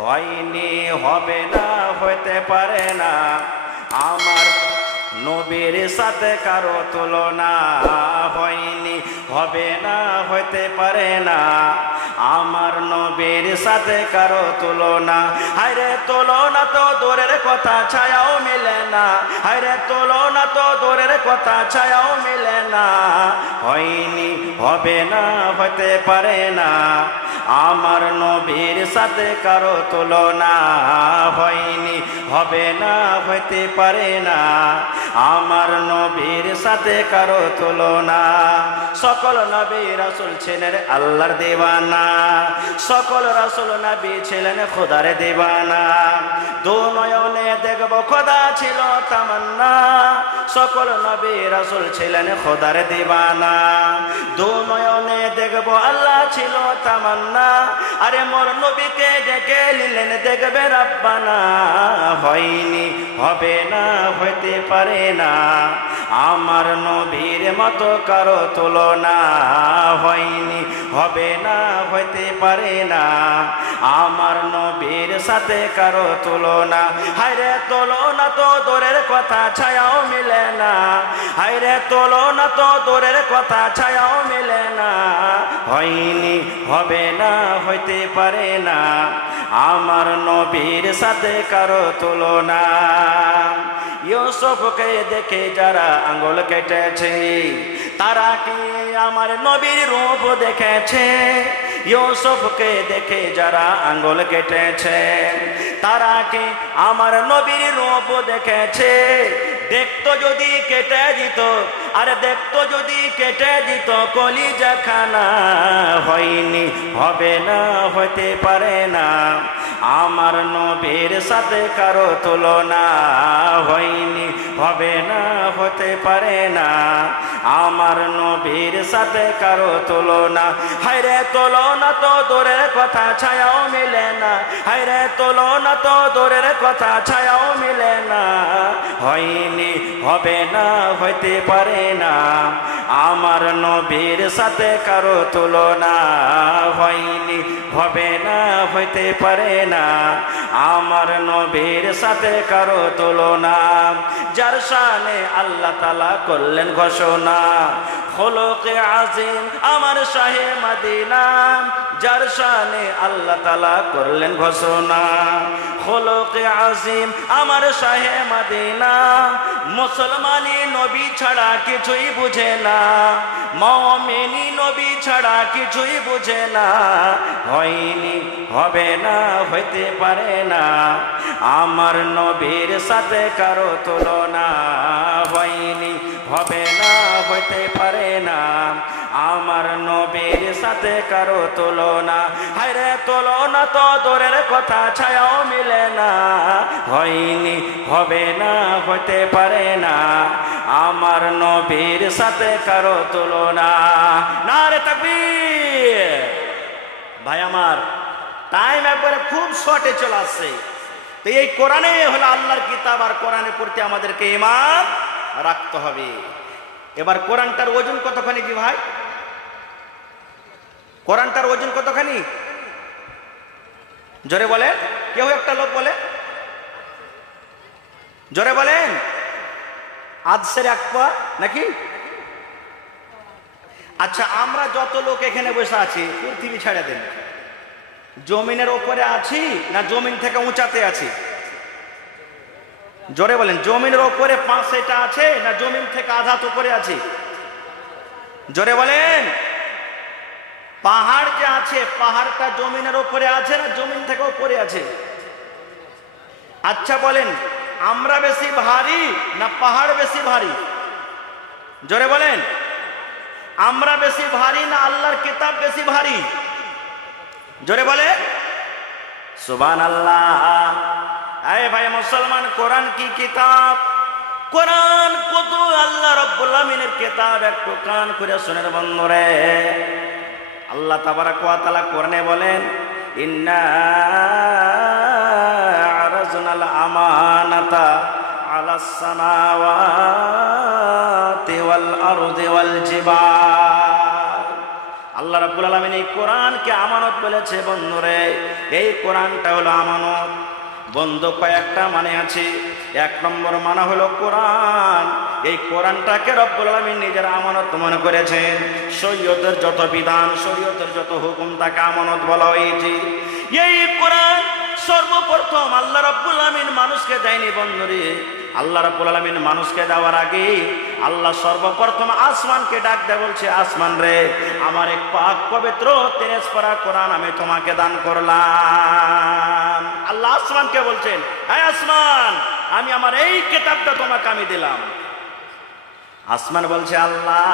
হয়নি, হবে না, হইতে পারে না আমার নবীর সাথে কারো তুলনা। হয়নি, হবে না, হইতে পারে না আমার নবীর সাথে কারো তুলনা। হায়রে তুলনা তো দূরের কথা, ছায়াও মিলে না। হায়রে তুলনা তো দূরের কথা, ছায়াও মিলে না। হয়নি, হবে না, হইতে পারে না আমার নবীর সাথে কারো তুলনা। হয়নি, হবে না, হইতে পারে না আমার নবীর সাথে কারো তুলনা। সকল নবী রাসূল ছিলেন আল্লাহর দিওয়ানা, সকল রাসূল নবী ছিলেন খোদার দিওয়ানা। দু নয়নে দেখব খোদা ছিল তামান্না, সকল নবী রাসূল ছিলেন খোদার দিওয়ানা। দু নয়নে দেখব আল্লাহ ছিল তামান্না, আরে মোর নবীকে ডেকে নিলেন দেখবে রাব্বানা। হয়নি, হবে না, হইতে পারে না আমার নবীর মতো কারো তুলনা। হয়নি, হবে না, হইতে পারে না আমার নবীর সাথে কারো তুলনা। হায়রে তুলনা তো দূরের কথা, ছায়াও মিলে না। হায়রে তুলনা তো দূরের কথা, ছায়াও মিলে না। হয়নি, হবে না, হইতে পারে না আমার নবীর সাথে কারো তুলনা। ইউসুফকে দেখে যারা আঙ্গুল কেটেছে, তারা কি আমার নবীর রূপ দেখেছে? ইউসুফকে দেখে যারা আঙ্গুল কেটেছে, তারা কি আমার নবীর রূপ দেখেছে? দেখতো যদি কেটে দিত, আরে দেখতো যদি কেটে দিত কলিজা খানা। হয়নি, হবে না, হইতে পারে না আমার নবীর সাথে কারো তুলনা। হয়নি, হবে না, হতে পারে না আমার নবীর সাথে কারো তুলনা। হায়রে তুলনা তো দূরের কথা, ছায়াও মিলে না। হায়রে তুলনা তো দূরের কথা, ছায়াও মিলে না। হয়নি, হবে না, হইতে পারে না আমার নবীর সাথে কারো তুলনা। হয়নি, হবে না, হইতে পারে না আমার নবীর সাথে কারো তুলনা। যার শানে আল্লাহ তাআলা করলেন ঘোষণা, খোলকে আজিম আমার শাহে মদিনা। যার শানে আল্লাহ তাআলা করলেন ঘোষণা, খোলকে আজিম আমার শাহে মদিনা। মুসলমানি নবী ছাড়া কিছুই বুঝে না, মুমিনি নবী ছাড়া কিছুই বুঝে না। হয়নি, হবে না, হইতে পারে না আমার নবীর সাথে কারো তুলনা। হয়নি, হবে না, হইতে পারে না আমার নবীর সাথে কারো তুলনা। হায়রে তুলনা তো দূরের কথা, ছায়াও মিলে না। হয়নি, হবে না, হইতে পারে না আমার নবীর সাথে কারো তুলনা। নারে তাকবীর! ভাই আমার, টাইম একবারে খুব শর্টে চলে আসছে। তো এই কোরআনে হলো আল্লাহর কিতাব, আর কোরআনের প্রতি আমাদেরকে ঈমান রাখতে হবে। এবার কোরআনটার ওজন কতখানি কি ভাই? কোরআনটার ওজন কতখানি? জোরে বলে, কেউ একটা লোক বলে, জোরে বলেন। আজসের এক পা নাকি? আচ্ছা, আমরা যত লোক এখানে বসে আছি, পৃথিবী ছেড়ে দেন, জমিনের ওপরে আছি না জমিন থেকে উঁচাতে আছি? জোরে বলেন, জমিনের ওপরে 5 আছে না জমিন থেকে আধা উপরে আছি? জোরে বলেন। পাহাড় যে আছে, পাহাড়টা জমিনের ওপরে আছে না জমিন থেকে উপরে আছে? আচ্ছা বলেন, আমরা বেশি ভারী না পাহাড় বেশি ভারী? জোরে বলেন, আমরা বেশি ভারী না আল্লাহর কিতাব বেশি ভারী? জোরে বলে সুবহানাল্লাহ। আরে ভাই মুসলমান, কোরআন কি কিতাব! কোরআন কত আল্লাহ রাব্বুল আমিনের কিতাব, একটু কান করে শুনেন বন্ধুরে। আল্লাহ তাবারাক ওয়া তাআলা কোরআনে বলেন, ইন্না আরাজনাল আমানাতা আলাস সামাওয়াতি ওয়াল আরদি ওয়াল জিবাল। আল্লাহ রাব্বুল আলামিন এই কোরআনকে আমানত বলেছে। বন্ধুরে, এই কোরআনটা হলো আমানত। বন্ধু, কয়েকটা মানে আছে। এক নম্বর মানা হলো কোরআন। এই কোরআনটাকে রব্বুল আলামিন নিজের আমানত মনে করেছেন। শরীয়তের যত বিধান, শরীয়তের যত হুকুম, তাকে আমানত বলা হয়েছে। এই কোরআন সর্বপ্রথম আল্লাহ রাব্বুল আলামিন মানুষকে দেয়নি। বন্ধুরে, আল্লাহ রাব্বুল আলামিন মানুষকে দেওয়ার আগে আল্লাহ সর্বপ্রথম আসমানকে ডাক দেয়, বলছে, আসমান রে, আমার এক পাক পবিত্র 13 পারা কোরআন আমি তোমাকে দান করলাম। আল্লাহ আসমানকে বলছেন, হ্যাঁ আসমান, আমি আমার এই কিতাবটা তোমাকে আমি দিলাম। আসমান বলছে, আল্লাহ,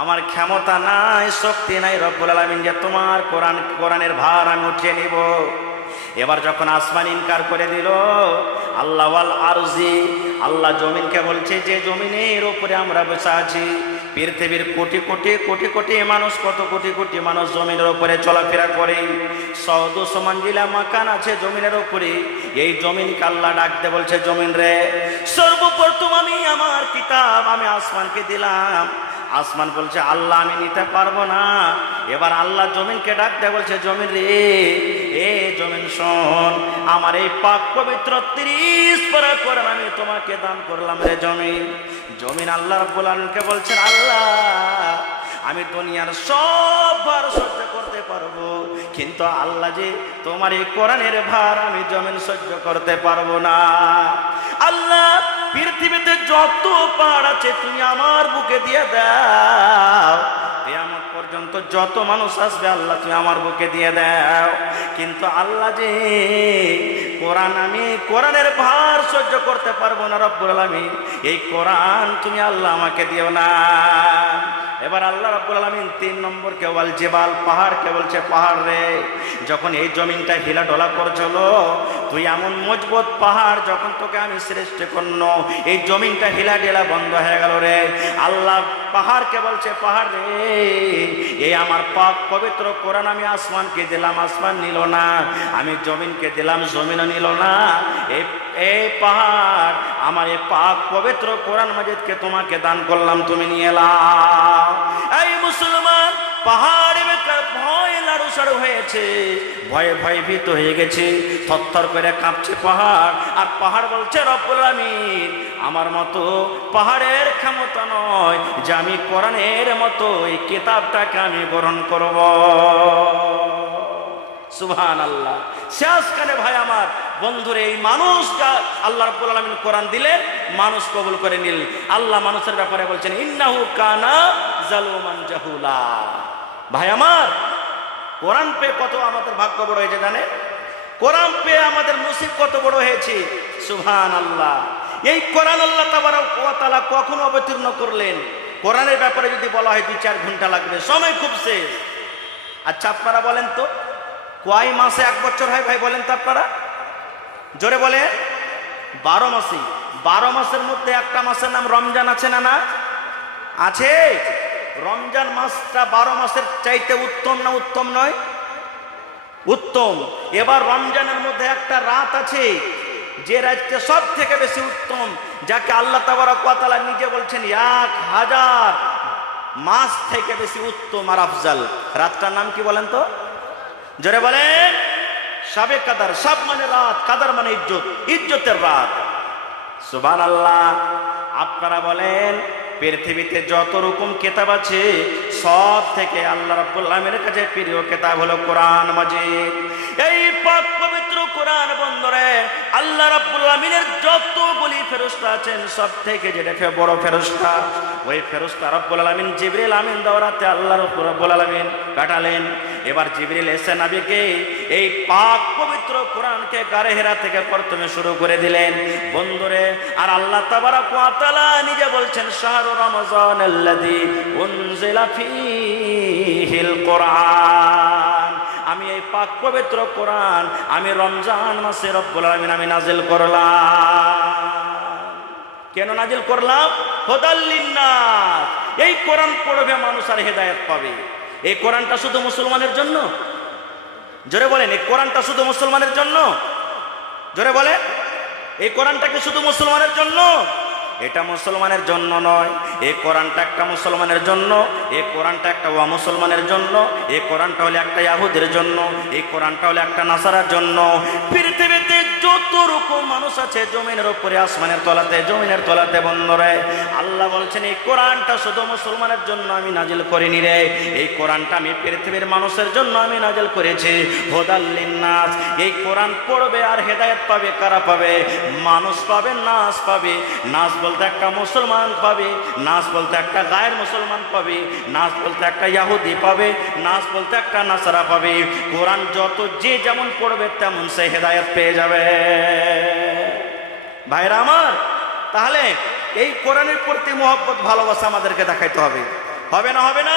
আমার ক্ষমতা নাই, শক্তি নাই রব্বুল আলামিন যে তোমার কোরআনের ভার আমি উঠিয়ে নিব। এবার যখন আসমান ইনকার করে দিল, আল্লাহ ওয়াল আরজি, আল্লাহ জমিনকে বলছে, যে জমিনের উপরে আমরা বসে আছি, পৃথিবীর কোটি কোটি কোটি কোটি মানুষ, কত কোটি কোটি মানুষ জমিনের উপরে চলাফেরা করে। 100-200 মঞ্জিলা মাকান আছে জমিনের উপরে। এই জমিনকে আল্লাহ ডাকতে বলছে, জমিন রে, সর্বপ্রথম আমি আমার কিতাব আমি আসমানকে দিলাম। আসমান বলছে, আল্লাহ, আমি নিতে পারবো না। এবার আল্লাহ জমিনকে ডাকতে বলছে, জমিন রে, এ জমিন শোন, আমার এই পাক পবিত্র 30 পারা কোরআন আমি তোমাকে দান করলাম রে জমিন। জমিন আল্লাহ রাব্বুল আলামিনকে বলছেন, আল্লাহ, আমি দুনিয়ার সব ভার সহ্য করতে পারবো, কিন্তু আল্লাহ যে তোমার এই কোরআনের ভার আমি জমিন সহ্য করতে পারবো না। আল্লাহ, পৃথিবীতে যত পাহাড় আছে তুমি আমার বুকে দিয়ে দাও, কিয়ামত পর্যন্ত যত মানুষ আসবে আল্লাহ তুমি আমার বুকে দিয়ে দাও, কিন্তু আল্লাহ যে আমি কোরআনের ভার সহ্য করতে পারবো না রব্বুল আলামিন, এই কোরআন তুমি আল্লাহ আমাকে দিও না। এবার আল্লাহ রাব্বুল আলামিন 3 নম্বরকে ওয়াল জিবাল, পাহাড়কে বলছে, পাহাড় রে, যখন এই জমিনটা হিলা ঢোলা করছিল, তুই এমন মজবুত পাহাড়, যখন তোকে আমি সৃষ্টি করল এই জমিনটা হিলা ঢেলা বন্ধ হয়ে গেল রে। আল্লাহ পাহাড়কে বলছে, পাহাড় রে, এই আমার পাক পবিত্র কোরআন আমি আসমানকে দিলাম, আসমান নিল না। আমি জমিনকে দিলাম, জমিনও নিল না। এই পাহাড়, আমার এই পাক পবিত্র কোরআন মাজিদকে তোমাকে দান করলাম, তুমি নিয়ে এলাও। এই মুসলমান, পাহাড়ে ভয় লাড়ুসাড়ু হয়েছে, ভয়ে ভয়ে ভীত হয়ে গেছে, থরথর করে কাঁপছে পাহাড়। আর পাহাড় বলছে, রব্বুল আলামিন, আমার মতো পাহাড়ের ক্ষমতা নয় যে আমি কোরআনের মতো এই কিতাবটাকে আমি গ্রহণ করব। সুবহানাল্লাহ। শেষকালে ভাই আমার, বন্ধুরে, এই মানুষটা আল্লাহ রাব্বুল আলামিন কোরআন দিলেন, মানুষ কবুল করে নিল। আল্লাহ মানুষের ব্যাপারে বলছেন, ইন্নাহু কানা জালুমান জাহুলা। ভাই আমার, কোরআন পেয়ে কত আমাদের ভাগ্য বড় হয়েছে জানে? কোরআন পেয়ে আমাদের নসিব কত বড় হয়েছে। সুবহানাল্লাহ। এই কোরআন আল্লাহ তাবারক ওয়া তাআলা কখন অবতীর্ণ করলেন? কোরআনের ব্যাপারে যদি বলা হয় 2-4 ঘন্টা লাগবে, সময় খুব শেষ। আচ্ছা, আপনারা বলেন তো, কয় মাসে 1 বছর হয় ভাই? বলেন তো আপনারা, জোরে বলে। 12 মাসে। 12 মাসের মধ্যে একটা মাসের নাম রমজান, আছে না? না আছে। রমজান মাসটা 12 মাসের চাইতে উত্তম না উত্তম নয়? উত্তম। এবার রমজানের মধ্যে একটা রাত আছে, যে রাতটা সব থেকে বেশি উত্তম, যাকে আল্লাহ তাবারক ওয়া তাআলা নিজে বলছেন 1000 মাস থেকে বেশি উত্তম আর আফজাল। রাতটার নাম কি বলেন তো? জোরে বলেন। শাবে কাদার। সব মানে রাত, কাদার মানে ইজ্জত, ইজ্জতের রাত। সুবহানাল্লাহ। আপনারা বলেন, পৃথিবীতে যত রকম কিতাব আছে, সব থেকে আল্লাহ রাব্বুল আলামিনের কাছে প্রিয় কিতাব হলো কোরআন মাজিদ। এই পাক পবিত্র কোরআন, বন্ধুরে, আল্লাহ রাব্বুল আলামিনের যতগুলি ফেরেশতা আছেন, সব থেকে যেটা বড় ফেরেশতা, ওই ফেরেশতা রাব্বুল আলামিন জিবরিল আমিন দৌরাতে আল্লাহর রাব্বুল আলামিন পাঠালেন। এবার জিবরিল এসে নবীকে এই পাক পবিত্র কোরআনকে গারে হেরা থেকে প্রথমে শুরু করে দিলেন, বন্ধুরে। আর আল্লাহ তাবারক ওয়া তাআলা নিজে বলছেন, শাহরু রমজানাল্লাযী উনজিলা ফীহিল কোরআন, আমি এই পাক পবিত্র কোরআন আমি রমজান মাসে রব্বুল আলামিন আমি নাজিল করলাম। কেন নাজিল করলাম? হুদাল লিন্নাস। এই কোরআন পড়বে মানুষ আর হেদায়েত পাবে। এই কোরআনটা শুধু মুসলমানের জন্য? জোরে বলেন, এই কোরআনটা শুধু মুসলমানের জন্য? জোরে বলে, এই কোরআনটা কি শুধু মুসলমানের জন্য? এটা মুসলমানের জন্য নয়। এই কোরআনটা একটা মুসলমানের জন্য, এই কোরআনটা একটা অমুসলমানের জন্য, এই কোরআনটা হলো একটা ইয়াহুদের জন্য, এই কোরআনটা হলো একটা নাসারার জন্য। পৃথিবীতে যত রকম মানুষ আছে জমিনের উপরে, আসমানের তলাতে, জমিনের তলাতে, বন্ধরে, আল্লাহ বলছেন এই কোরআনটা শুধু মুসলমানের জন্য আমি নাজিল করিনি রে, এই কোরআনটা আমি পৃথিবীর মানুষের জন্য আমি নাজিল করেছি। হুদাল লিন্নাস, এই কোরআন পড়বে আর হেদায়েত পাবে কারা পাবে? মানুষ পাবে, নাস পাবে। নাস বলতে একটা মুসলমান পাবে, নাস বলতে একটা গায়ের মুসলমান পাবে, নাস বলতে একটা ইয়াহুদি পাবে, নাস বলতে একটা নাসারা পাবে। কোরআন যত যে যেমন পড়বে তেমন সে হেদায়েত পেয়ে যাবে। ভাইরা আমার, তাহলে এই কোরআনের প্রতি মহব্বত ভালোবাসা আমাদেরকে দেখাইতে হবে, হবে না? হবে না?